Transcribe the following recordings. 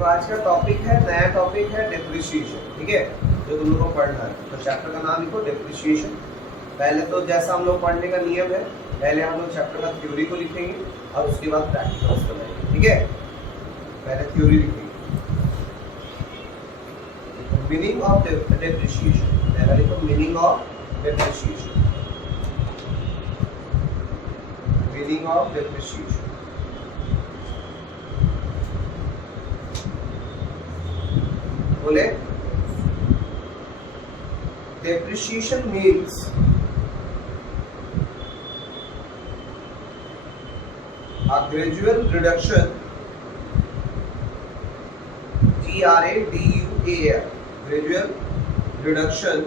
देखो आज का टॉपिक है, नया टॉपिक है डिप्रिशिएशन, ठीक है, जो तुम लोगों को पढ़ना है। तो चैप्टर का नाम लिखो डिप्रिशिएशन। पहले तो जैसा हम लोग पढ़ने का नियम है, पहले हम लोग चैप्टर का थ्योरी को लिखेंगे और उसके बाद प्रैक्टिकल्स बनाएंगे, ठीक है। पहले थ्योरी लिखेंगे, मीनिंग ऑफ डिप्रिशिएशन। पहला लिखो meaning of depreciation, meaning of depreciation. बोले depreciation means a gradual reduction, GRADUAL, gradual reduction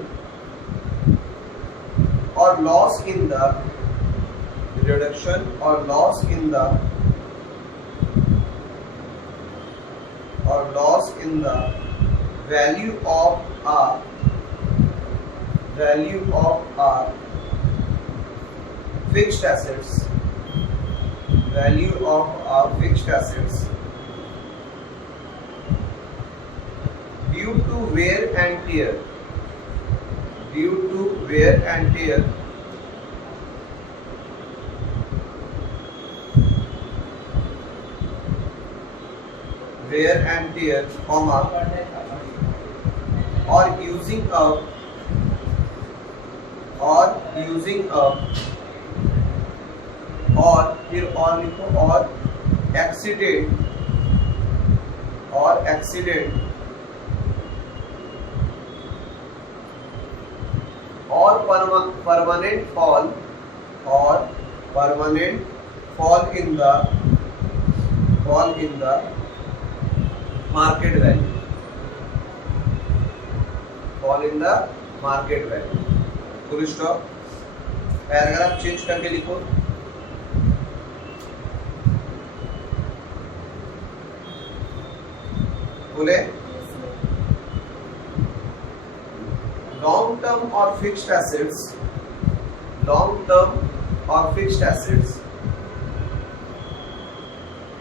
or loss in the reduction or loss in the or loss in the value of a fixed assets, value of our fixed assets due to wear and tear, due to wear and tear wear and tear, comma, or using up और फिर और लिखो और accident और permanent fall in the market value, fall in the market value. Full stop. Paragraph change करके लिखो, बोले long term or fixed assets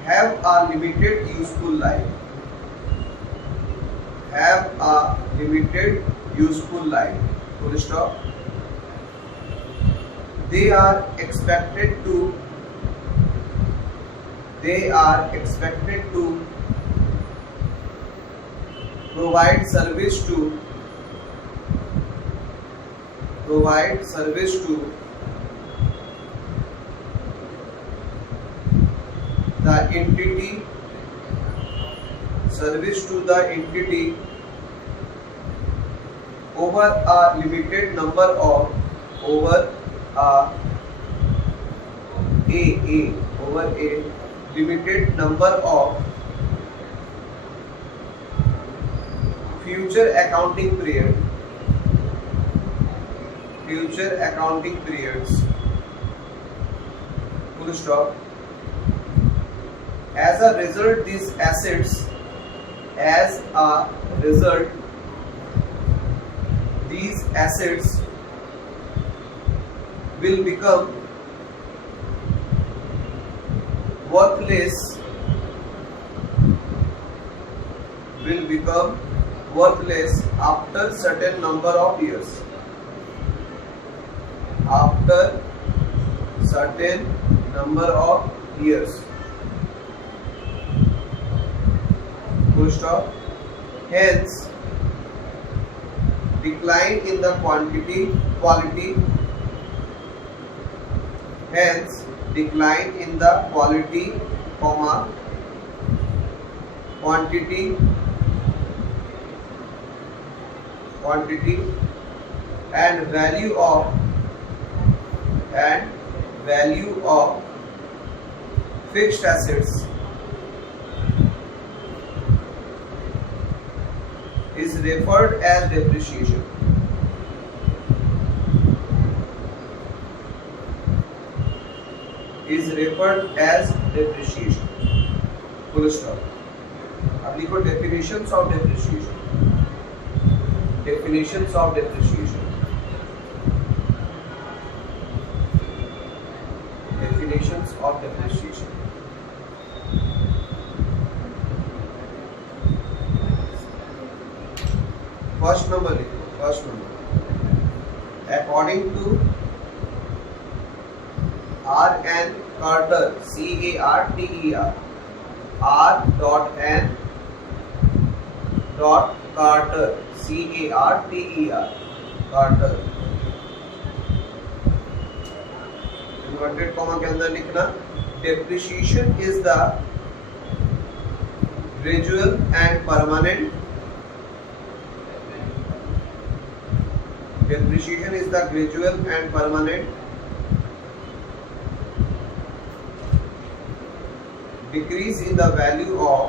have a limited useful life, full stop. They are expected to provide service to the entity over a limited number of limited number of future accounting periods, full stop. As a result, these assets will become worthless after certain number of years. Full stop. Hence, decline in the quality, comma, quantity and value of fixed assets is referred as depreciation. Full stop. अब लिखो definitions of depreciation. Definitions of depreciation. First number लिखो, first number according to R.N. Carter, C-A-R-T-E-R, R.N. Carter, C-A-R-T-E-R, Carter, inverted comma के अंदर लिखना, depreciation is the gradual and permanent, depreciation is the gradual and permanent decrease in the value of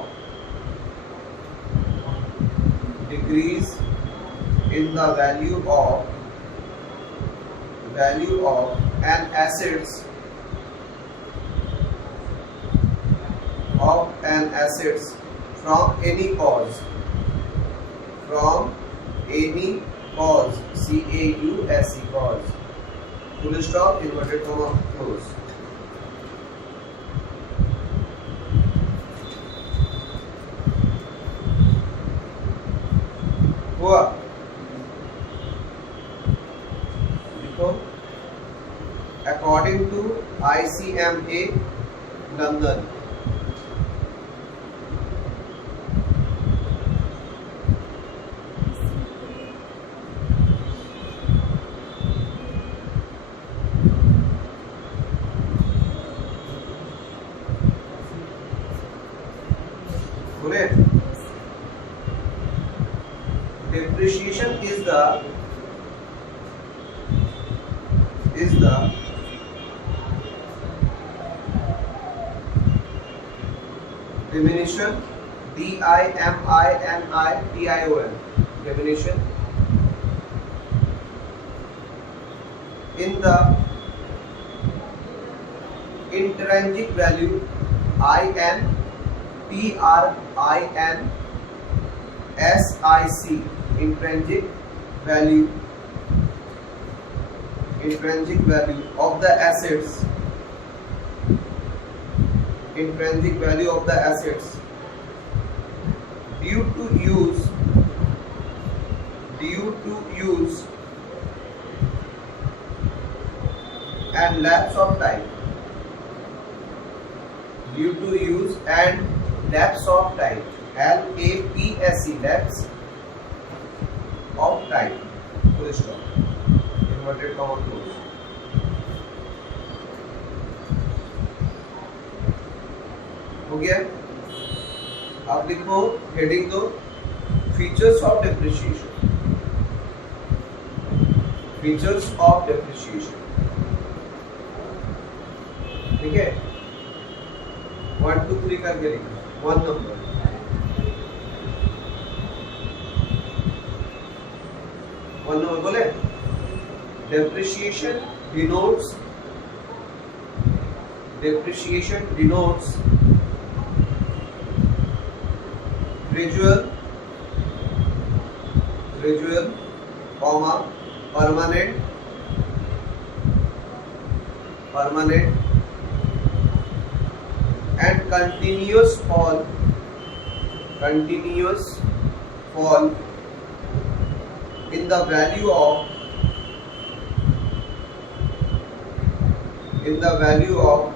an assets from any cause, C-A-U-S-E, cause, full stop, inverted comma, close. हुआ, देखो according to ICMA London, सुने, depreciation is the diminution, D-I-M-I-N-I-T-I-O-N, diminution in the intrinsic value, I-N-T-R-I-N-S-I-C, intrinsic value of the assets, intrinsic value of the assets due to use and lapse of time, due to use and lapse of time, L-A-P-S-E, lapse of time, full stop, inverted comma, close. हो गया, अब लिखो heading दो, features of depreciation, features of depreciation, ठीक है, 1 2 3 करके लिखो, 1 number, बोले, depreciation denotes gradual, comma, permanent and continuous fall in the value of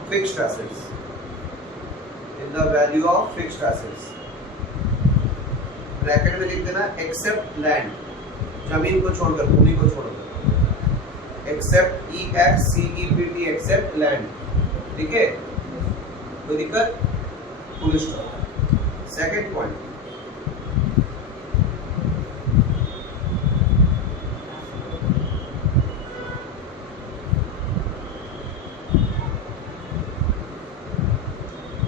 fixed assets, bracket में लिख देना एक्सेप्ट लैंड, जमीन को छोड़कर, भूमि को छोड़कर, एक्सेप्ट EXCEPT, एक्सेप्ट लैंड, ठीक है, कोई दिक्कत, full stop. Second point,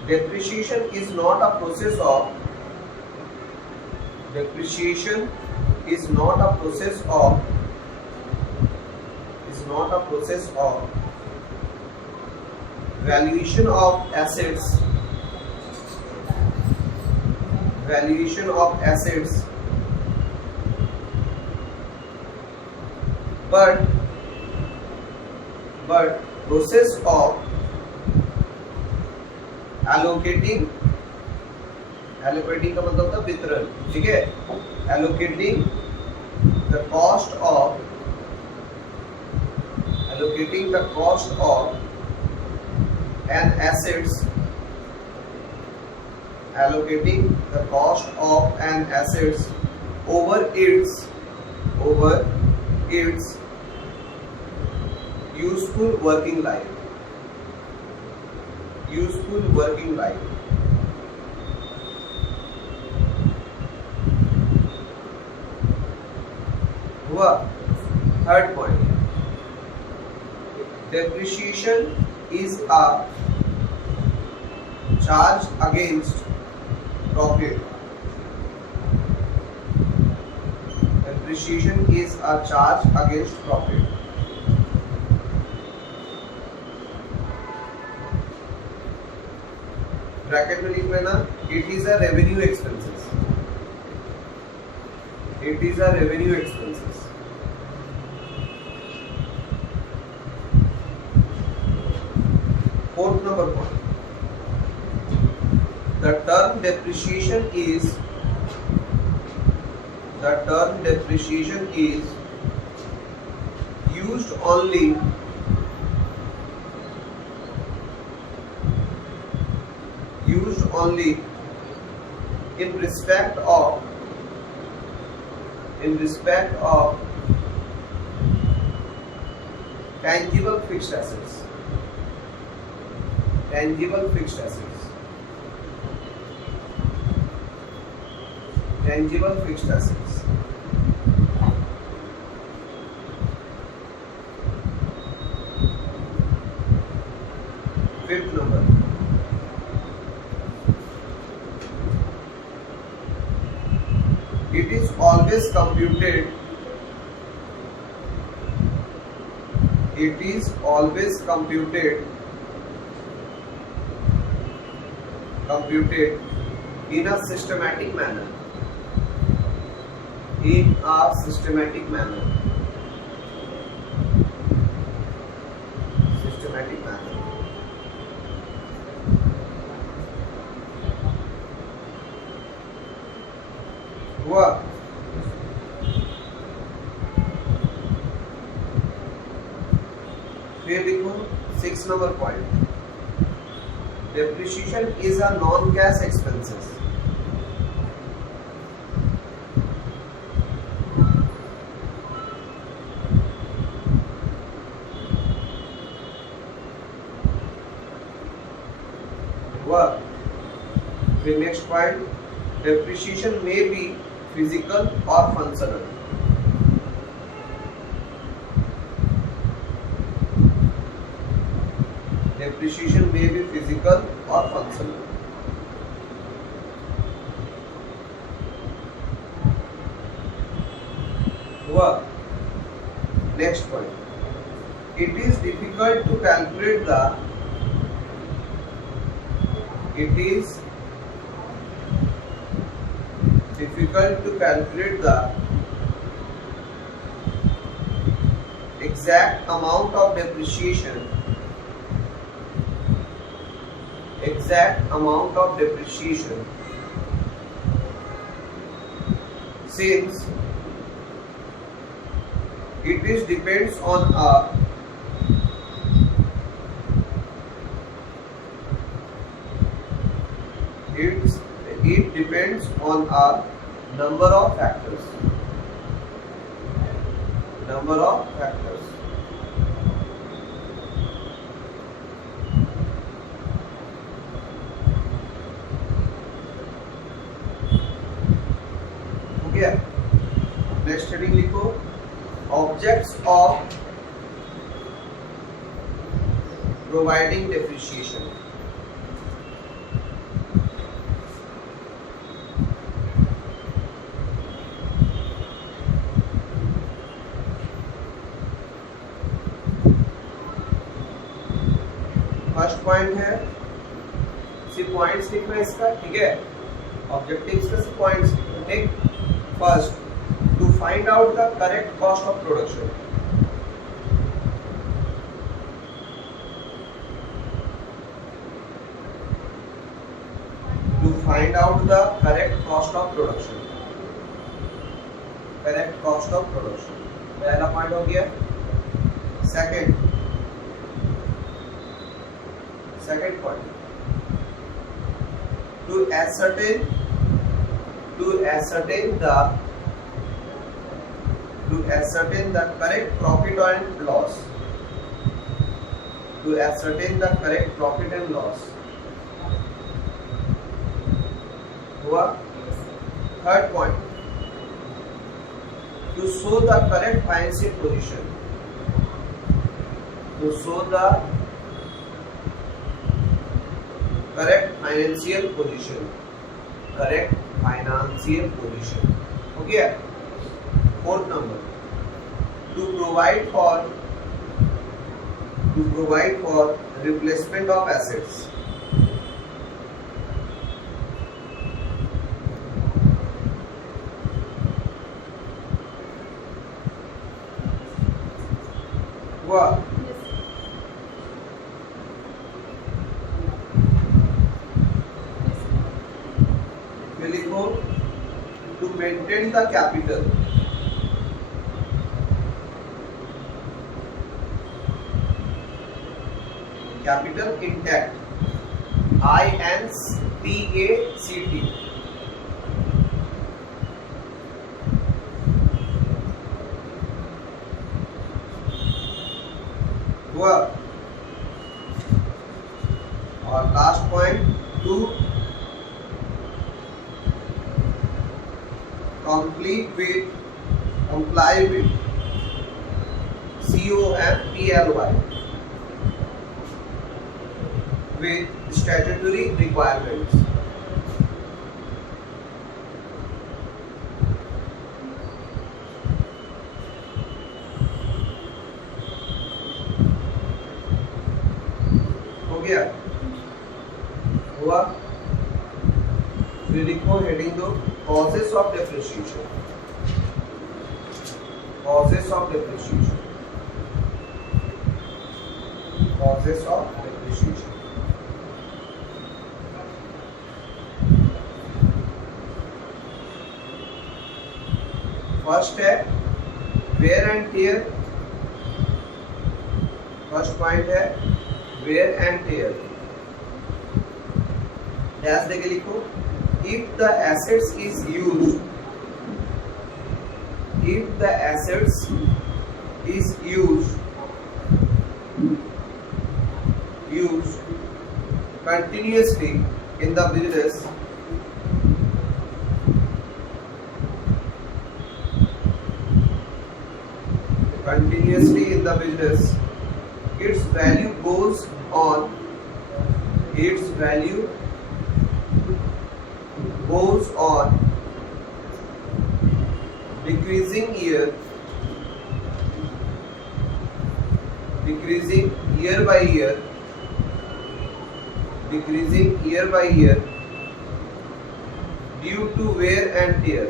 depreciation is not a process of valuation of assets but process of allocating का मतलब था वितरण, ठीक है, allocating the cost of allocating the cost of an assets over its useful working life. हुआ third point, depreciation is a charge against profit. Depreciation is a charge against profit. Bracket में लिख लेना, it is a revenue expenses. It is a revenue expenses. Fourth number point, the term depreciation is used only in respect of tangible fixed assets. Fifth number, it is always computed in a systematic manner. हुआ फिर लिखो 6 number point, depreciation is a non-cash expenses. हुआ फिर next point, depreciation may be physical or functional. Depreciation may be physical or functional. हुआ next point, it is difficult to calculate the exact amount of depreciation since it depends on a number of factors. हो गया, next heading लिखो, objects of providing depreciation. First point है, सिर्फ points लिखना है इसका, ठीक है, ऑब्जेक्टिव्स का सिर्फ पॉइंट्स लिखना. ठीक, first, to find out the correct cost of production. To find out the correct cost of production. Correct cost of production. पहला पॉइंट हो गया। Second point, to ascertain the correct profit and loss, हुआ। Third point, to show the correct financial position, correct financial position, हो गया। Fourth number, to provide for replacement of assets, हुआ। लिखो, to maintain the capital, intact, INCACT, हुआ। और last point, to comply with COMPLY with statutory requirements, हो गया, हुआ। फिर लिखो हेडिंग दो, causes of depreciation, फर्स्ट है wear and tear, first point है वेयर एंड टियर, डैश देके लिखो, if the assets is used continuously in the business, its value goes on decreasing year by year due to wear and tear,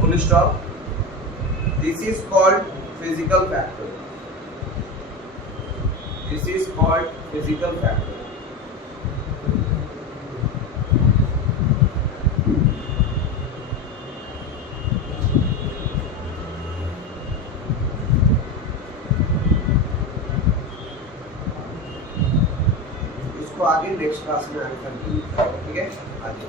full stop. This is called physical factor. इसको आगे next class में आगे continue, ठीक है, आगे।